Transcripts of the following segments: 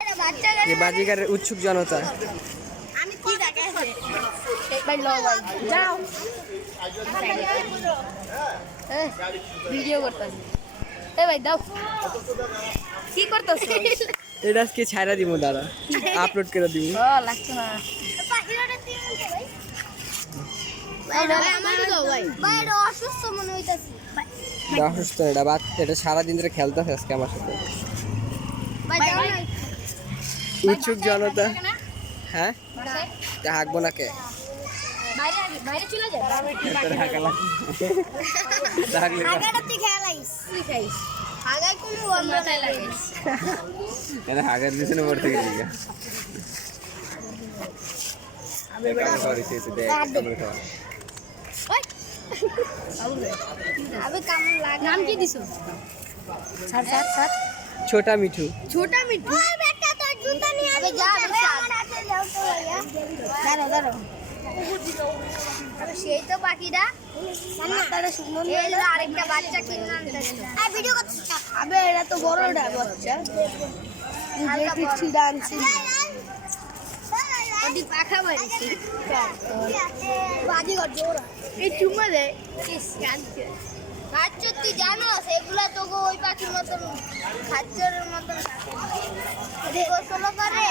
ये बाजीगर उत्सुक जनता আমি কি জায়গায় আছে ভাই লো ভাই যাও ভিডিও করতেছি এ ভাই দাও কি করতেছ এটা আজকে ছাইরা দিমু দাঁড়া আপলোড করে দিমু ও লাগছে না পাখিরাটা দিন ভাই ভাই আমার দাও ভাই ভাই অসুস্থ মনে হইতাছে এটা অসুস্থ না, এটা এটা সারাদিন ধরে খেলতেছে আজকে আমার সাথে ভাই দাও না উৎসুক জনতা হ্যাঁ তা হাঁকবো না কে বাইরে বাইরে চলে যা আগাটা তুই খেলাইস তুই খাইস আগায় কোনো অন্য নাই লাগাইস এটা হাগার পিছনে পড়তে গেলি গা আমি বেটা করে দিতে দে আবে কেমন লাগে নাম কি দিছো স্যার স্যার স্যার ছোটা মিঠু ছোটা মিঠু ওই বেটা তোর জুতা নিয়ে আবে যা আমার হাতে যাও তো ভাইয়া দাঁড়াও দাঁড়াও আরে সেই তো পাখিটা মাথাটা শুকনো নিয়ে এলো আরেকটা বাচ্চা কিনে আনতেছে আর ভিডিও করছিস আবে এটা তো বড়টা বাচ্চা যে কিছু ডান্সি ওদি পাখা মারিছে বাজি কর জোরা এই চুমা দে ইস কাঁদছে আচ্ছা তুই জানো সেগুলা তো ওই পাখির মতন খাচ্চের মতন থাকে গোসল করে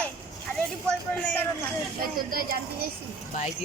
আর এটি পরিষ্কার করে থাকে তোদের জানতে চাইছি বাইকে